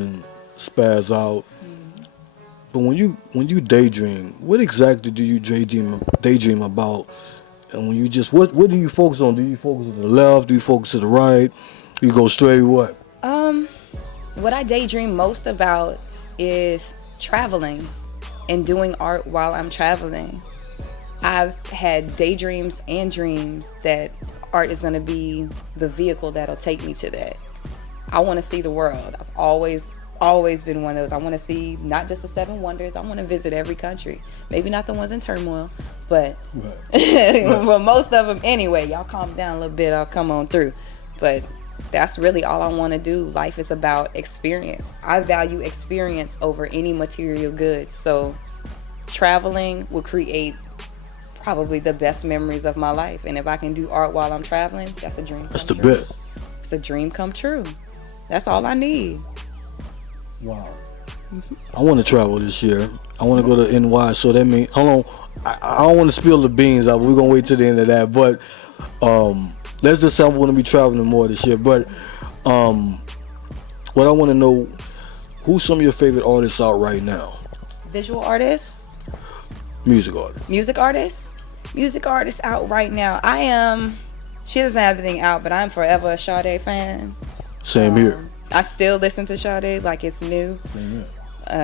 and spaz out. But when you daydream, what exactly do you daydream about? And when you just what do you focus on? Do you focus on the left? Do you focus to the right? You go straight what? Um, what I daydream most about is traveling and doing art while I'm traveling. I've had daydreams and dreams that art is going to be the vehicle that'll take me to that. I want to see the world. I've always been one of those. I want to see not just the seven wonders. I want to visit every country. Maybe not the ones in turmoil, but well, most of them anyway. Y'all calm down a little bit. I'll come on through. But that's really all I want to do. Life is about experience. I value experience over any material goods. So traveling will create probably the best memories of my life. And if I can do art while I'm traveling, that's a dream That's come the true. best. It's a dream come true. That's all I need. Wow. I want to travel this year. I want to go to NY. So that means, hold on. I don't want to spill the beans. We're gonna wait till the end of that. But let's just say I'm going to be traveling more this year. But what I want to know, who's some of your favorite artists out right now? Visual artists, Music artists. music artists out right now. I am. She doesn't have anything out, but I'm forever a Sade fan. Same here. I still listen to Sade like it's new. Same here.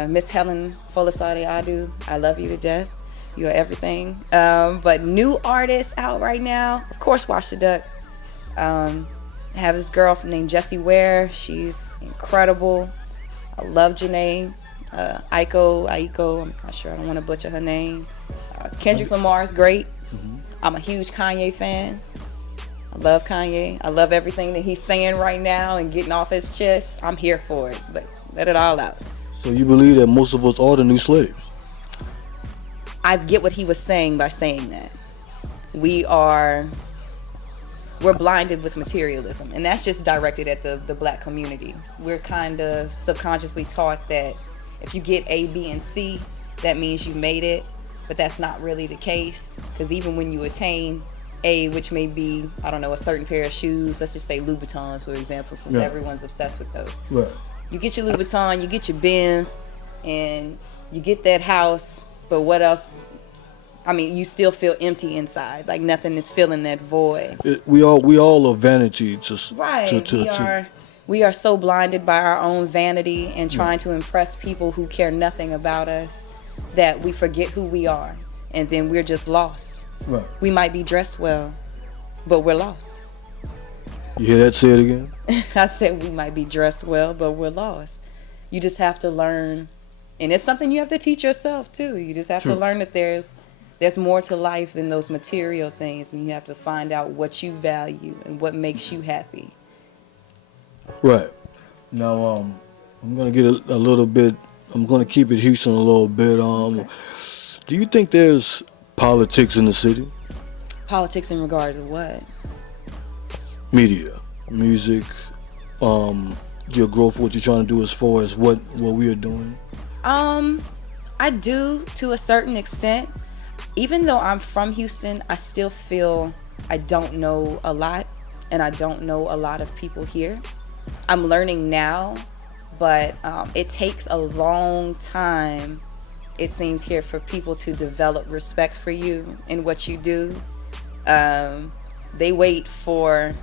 Miss Helen Folasade Adu, I love you to death. You are everything. But new artists out right now, of course, Watch the Duck. I have this girl named Jessie Ware. She's incredible. I love Janae. Aiko, I'm not sure. I don't want to butcher her name. Kendrick Lamar is great. I'm a huge Kanye fan. I love Kanye. I love everything that he's saying right now and getting off his chest. I'm here for it. Let it all out. So you believe that most of us are the new slaves? I get what he was saying by saying that. We're blinded with materialism, and that's just directed at the black community. We're kind of subconsciously taught that if you get A, B, and C, that means you made it, but that's not really the case, because even when you attain A, which may be, I don't know, a certain pair of shoes, let's just say Louboutins, for example, since everyone's obsessed with those. Right. You get your Louboutin, you get your Benz, and you get that house, but what else? I mean, you still feel empty inside, like nothing is filling that void. We all are vanity. We are so blinded by our own vanity and trying to impress people who care nothing about us that we forget who we are, and then we're just lost. Right. We might be dressed well, but we're lost. You hear that? Say it again. I said we might be dressed well, but we're lost. You just have to learn, and it's something you have to teach yourself too. You just have to learn that there's more to life than those material things, and you have to find out what you value and what makes you happy. Right. Now, I'm gonna get a little bit. I'm gonna keep it Houston a little bit. Okay. Do you think there's politics in the city? Politics in regard to what? Media, music, your growth, what you're trying to do as far as what we are doing. I do to a certain extent. Even though I'm from Houston, I still feel I don't know a lot, and I don't know a lot of people here. I'm learning now, but it takes a long time, it seems, here for people to develop respect for you and what you do. They wait for,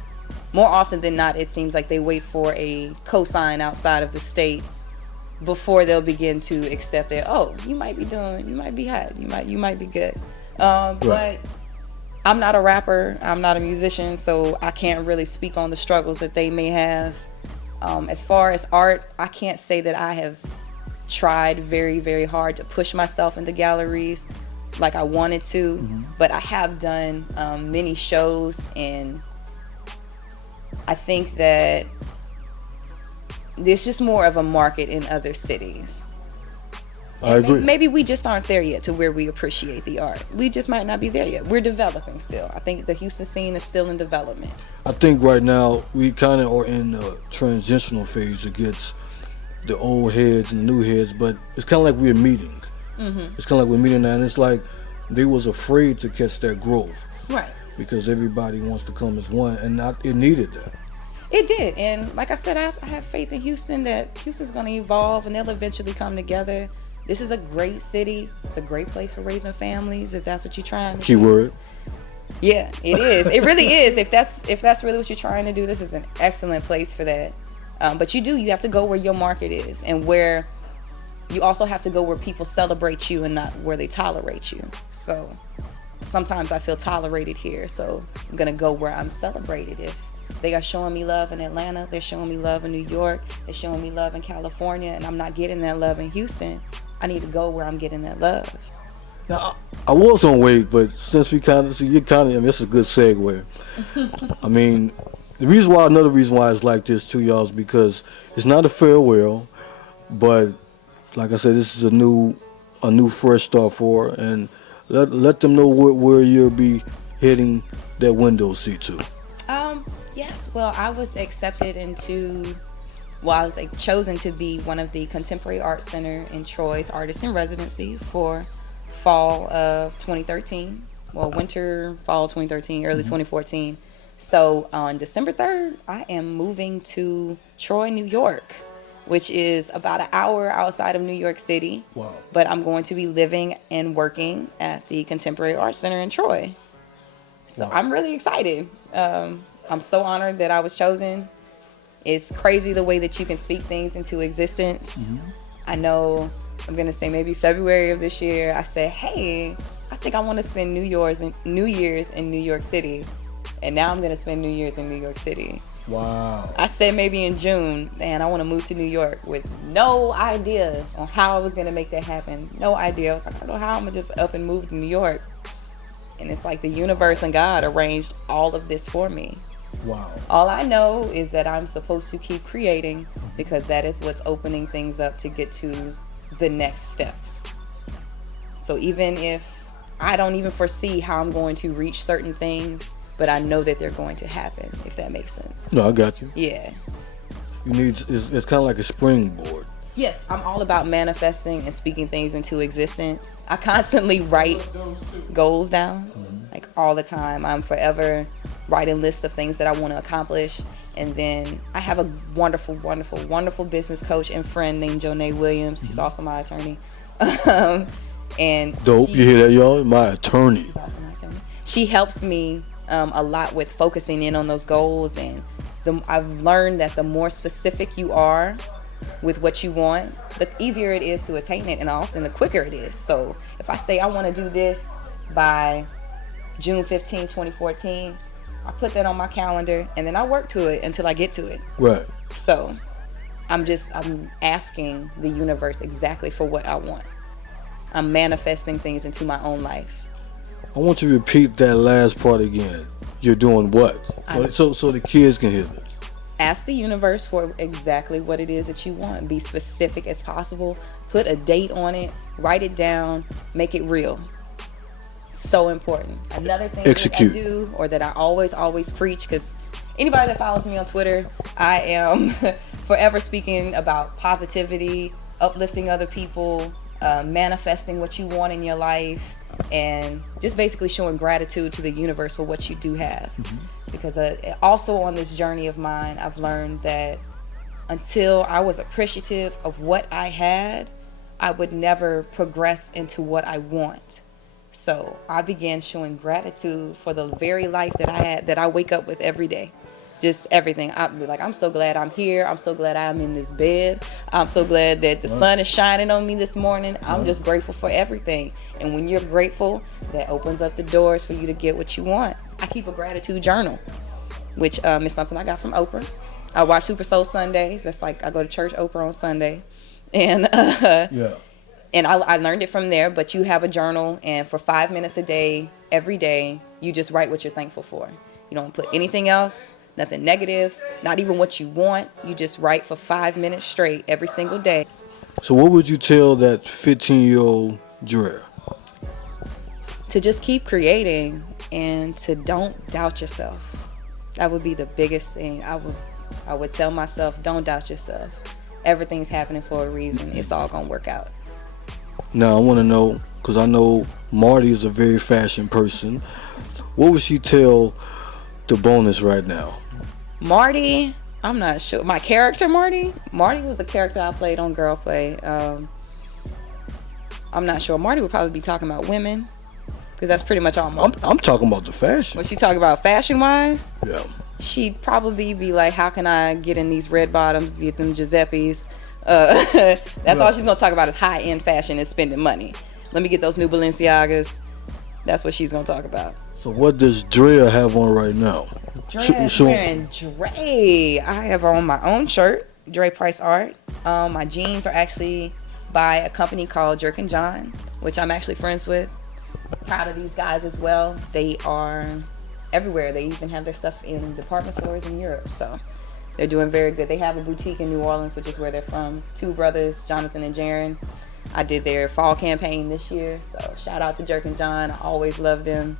more often than not, it seems like they wait for a cosign outside of the state before they'll begin to accept that, oh, you might be hot, you might be good. But I'm not a rapper, I'm not a musician, so I can't really speak on the struggles that they may have. As far as art, I can't say that I have tried very, very hard to push myself into galleries like I wanted to, but I have done many shows, and I think that there's just more of a market in other cities. I agree. Maybe we just aren't there yet to where we appreciate the art. We just might not be there yet. We're developing still. I think the Houston scene is still in development. I think right now we kind of are in a transitional phase against the old heads and the new heads, but it's kind of like we're meeting. It's kind of like we're meeting now, and it's like they was afraid to catch that growth. Right. Because everybody wants to come as one, and it needed that. It did, and like I said, I have faith in Houston that Houston's going to evolve and they'll eventually come together. This is a great city. It's a great place for raising families if that's what you're trying to do. Keyword. Yeah, it is. It really is. If that's really what you're trying to do, this is an excellent place for that. But you have to go where your market is, and where you also have to go where people celebrate you and not where they tolerate you. So sometimes I feel tolerated here, so I'm gonna go where I'm celebrated. If they are showing me love in Atlanta, they're showing me love in New York, they're showing me love in California, and I'm not getting that love in Houston, I need to go where I'm getting that love. Now, I was gonna wait, but since we kind of see you kind of, I mean, it's a good segue. I mean, another reason why it's like this too, y'all, is because it's not a farewell, but like I said, this is a new fresh start for her, and let them know where you'll be heading that window seat to. Yes, well, I was accepted into, well, I was like, chosen to be one of the Contemporary Art Center in Troy's Artist in Residency for fall of 2013. Well, winter, fall 2013, early 2014. So on December 3rd, I am moving to Troy, New York, which is about an hour outside of New York City. Wow. But I'm going to be living and working at the Contemporary Art Center in Troy. So Wow. I'm really excited. I'm so honored that I was chosen. It's crazy the way that you can speak things into existence. I know, I'm going to say maybe February of this year, I said, hey, I think I want to spend New Year's in New York City. And now I'm going to spend New Year's in New York City. Wow. I said maybe in June, man, I want to move to New York, with no idea on how I was going to make that happen. No idea. I was like, I don't know how I'm going to just up and move to New York. And it's like the universe and God arranged all of this for me. Wow. All I know is that I'm supposed to keep creating, because that is what's opening things up to get to the next step. So even if I don't even foresee how I'm going to reach certain things, but I know that they're going to happen, if that makes sense. No, I got you. Yeah. It's kind of like a springboard. Yes, I'm all about manifesting and speaking things into existence. I constantly write goals down, like all the time. I'm forever writing lists of things that I want to accomplish. And then I have a wonderful, wonderful, wonderful business coach and friend named Jonay Williams. She's also my attorney. And Dope. You hear that, y'all? My attorney. She helps me a lot with focusing in on those goals. And I've learned that the more specific you are with what you want, the easier it is to attain it, and often the quicker it is. So if I say I want to do this by June 15, 2014, I put that on my calendar, and then I work to it until I get to it. Right. So I'm asking the universe exactly for what I want. I'm manifesting things into my own life. I want you to repeat that last part again. You're doing what? So the kids can hear this. Ask the universe for exactly what it is that you want. Be specific as possible. Put a date on it. Write it down. Make it real. So important. Another thing that I do, or that I always preach, because anybody that follows me on Twitter, I am forever speaking about positivity, uplifting other people, manifesting what you want in your life, and just basically showing gratitude to the universe for what you do have. Because also on this journey of mine, I've learned that until I was appreciative of what I had, I would never progress into what I want. So I began showing gratitude for the very life that I had, that I wake up with every day. Just everything. I'm so glad I'm here. I'm so glad I'm in this bed. I'm so glad that the sun is shining on me this morning. I'm just grateful for everything. And when you're grateful, that opens up the doors for you to get what you want. I keep a gratitude journal, which is something I got from Oprah. I watch Super Soul Sundays. That's like I go to church Oprah on Sunday. And and I learned it from there. But you have a journal, and for 5 minutes a day, every day, you just write what you're thankful for. You don't put anything else. Nothing negative, not even what you want. You just write for 5 minutes straight every single day. So what would you tell that 15-year-old Drea? To just keep creating, and to don't doubt yourself. That would be the biggest thing. I would tell myself, don't doubt yourself. Everything's happening for a reason. It's all gonna work out. Now I want to know, because I know Marty is a very fashion person. What would she tell the bonus right now? Marty, I'm not sure. My character, Marty. Marty was a character I played on Girl Play. I'm not sure. Marty would probably be talking about women, because that's pretty much all. I'm talking about the fashion. What she talking about, fashion wise? Yeah. She'd probably be like, how can I get in these red bottoms, get them Giuseppe's? That's all she's gonna talk about is high end fashion and spending money. Let me get those new Balenciagas. That's what she's gonna talk about. So what does Drea have on right now? Dre's wearing Dre. I have on my own shirt, Dre Price Art. My jeans are actually by a company called Jerk and John, which I'm actually friends with. Proud of these guys as well. They are everywhere. They even have their stuff in department stores in Europe. So they're doing very good. They have a boutique in New Orleans, which is where they're from. It's two brothers, Jonathan and Jaron. I did their fall campaign this year. So shout out to Jerk and John. I always love them.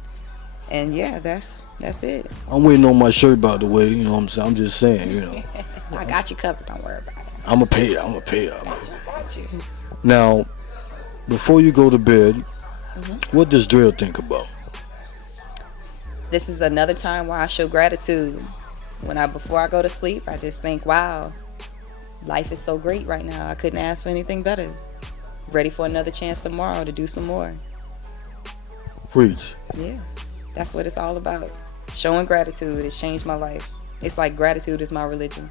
And yeah, that's it. I'm waiting on my shirt, by the way. You know what I'm saying? I'm just saying, you know. I got you covered. Don't worry about it. I'm a payer. Got you. Now, before you go to bed, what does Drill think about? This is another time where I show gratitude. Before I go to sleep, I just think, wow, life is so great right now. I couldn't ask for anything better. Ready for another chance tomorrow to do some more. Preach. Yeah, that's what it's all about. Showing gratitude. It's changed my life. It's like gratitude is my religion.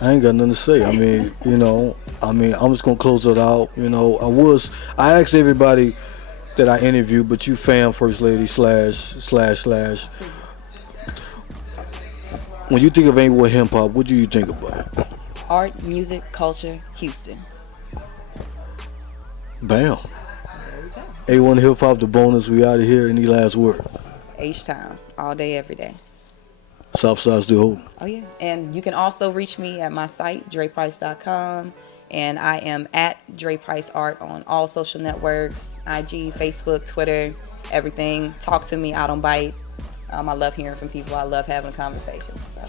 I ain't got nothing to say. I mean, I'm just gonna close it out. I asked everybody that I interviewed, but you fam first lady //. When you think of A1HipHop, what do you think about? Art, music, culture, Houston. Bam. A1HipHop, the bonus. We out of here. Any last word? H-Town, all day, every day. Southside still holding. Oh yeah, and you can also reach me at my site, dreprice.com, and I am at Dre Price Art on all social networks, IG, Facebook, Twitter, everything. Talk to me, I don't bite. I love hearing from people. I love having a conversation. So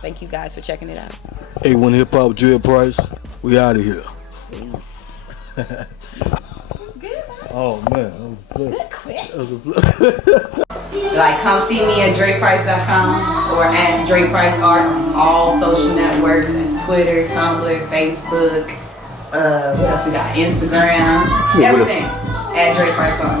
thank you guys for checking it out. A1HipHop, Dre Price. We out of here. Peace. Good. Oh man, good question. Like, come see me at dreprice.com or at Dre Price Art on all social networks. That's Twitter, Tumblr, Facebook. What else we got? Instagram. Everything at Dre Price Art.